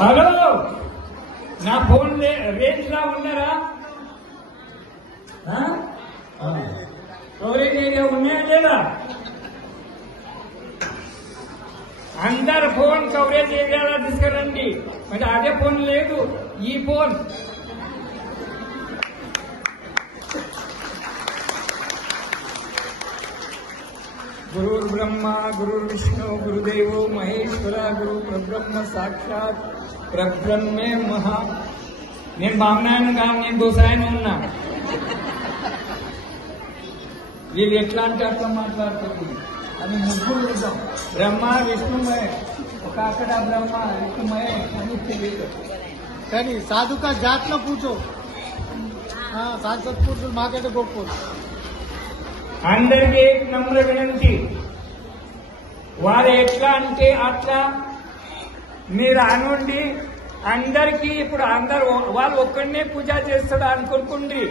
Hello, నా phone range లా ఉన్నారా? Coverage area ఉన్నాయా లేదా? అందరు ఫోన్ కవరేజ్ ఏరియాలో తీసుకురండి. మరి అదే ఫోన్ లేదు, ఈ ఫోన్. గురుర్ బ్రహ్మ గురుర్ విష్ణు గురుదేవో మహేశ్వర గురు పరబ్రహ్మ సాక్షాత్ పరబ్రహ్మే మహా. నేను బామ్నాయన కాదు, నేను దోసాయన ఉన్నా. వీళ్ళు ఎట్లా అంటే అట్లా మాట్లాడుతుంది. అది ముగ్గురు చూద్దాం, బ్రహ్మ విష్ణుమయ. ఒక అక్కడ బ్రహ్మ విష్ణుమయ అని తెలియదు. కానీ సాధుకా జాత్లో పూచో, సాధుసత్ పూర్తులు మాకైతే గొప్ప. అందరికీ నమ్ర వినంతి, వారు ఎట్లా అంటే అట్లా మీరు అనుండి అందరికీ. ఇప్పుడు అందరు వాళ్ళు ఒక్కడనే పూజ చేస్తాడు అనుకుంటుంది.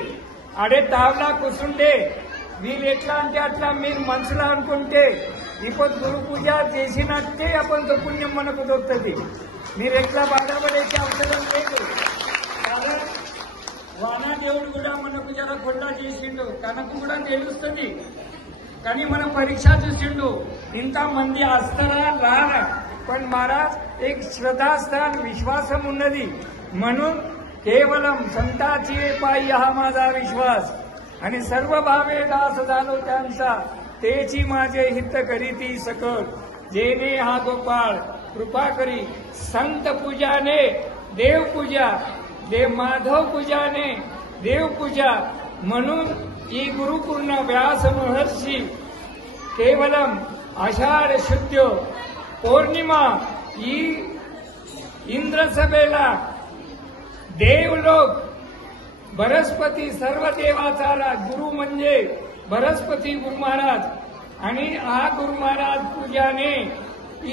అడే తావలా కూర్చుంటే వీళ్ళు ఎట్లా అంటే అట్లా మీరు మనసులో అనుకుంటే ఇప్పుడు గురు పూజ చేసినట్టే అప్పంత పుణ్యం మనకు దొరుకుతుంది. మీరు ఎట్లా బాధపడేసే అవసరం లేదు. వానాదేవుడు కూడా మనకు జర కొండ చేసిండు, తనకు కూడా తెలుస్తుంది. కానీ మనం పరీక్ష చూసిండు, ఇంతమంది వస్తారా రారా. पण महाराज एक श्रद्धास्थान विश्वासम उन्नदी म्हणून केवलम संताची पायी हा माझा विश्वास आणि सर्व भावे दास झालो त्यांचा तेची माझे हित करीती सकळ जेने हा गोपाळ कृपा करी संत पूजाने देव पूजा देव माधव पूजाने देव पूजा म्हणून ही गुरुपूर्ण व्यास महर्षी केवलम आषाढ शुद्ध पौर्णिमा ही इंद्रसभेला देवलोक बृहस्पती सर्व देवाचा गुरु म्हणजे बृहस्पती गुरु महाराज आणि आ गुरु महाराज पूजाने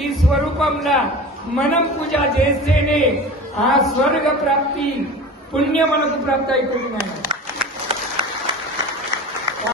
ఈ స్వరూపంలా మనం పూజ చేస్తేనే ఆ స్వర్గ ప్రాప్తి పుణ్యం మనకు ప్రాప్తి అవుతుంది.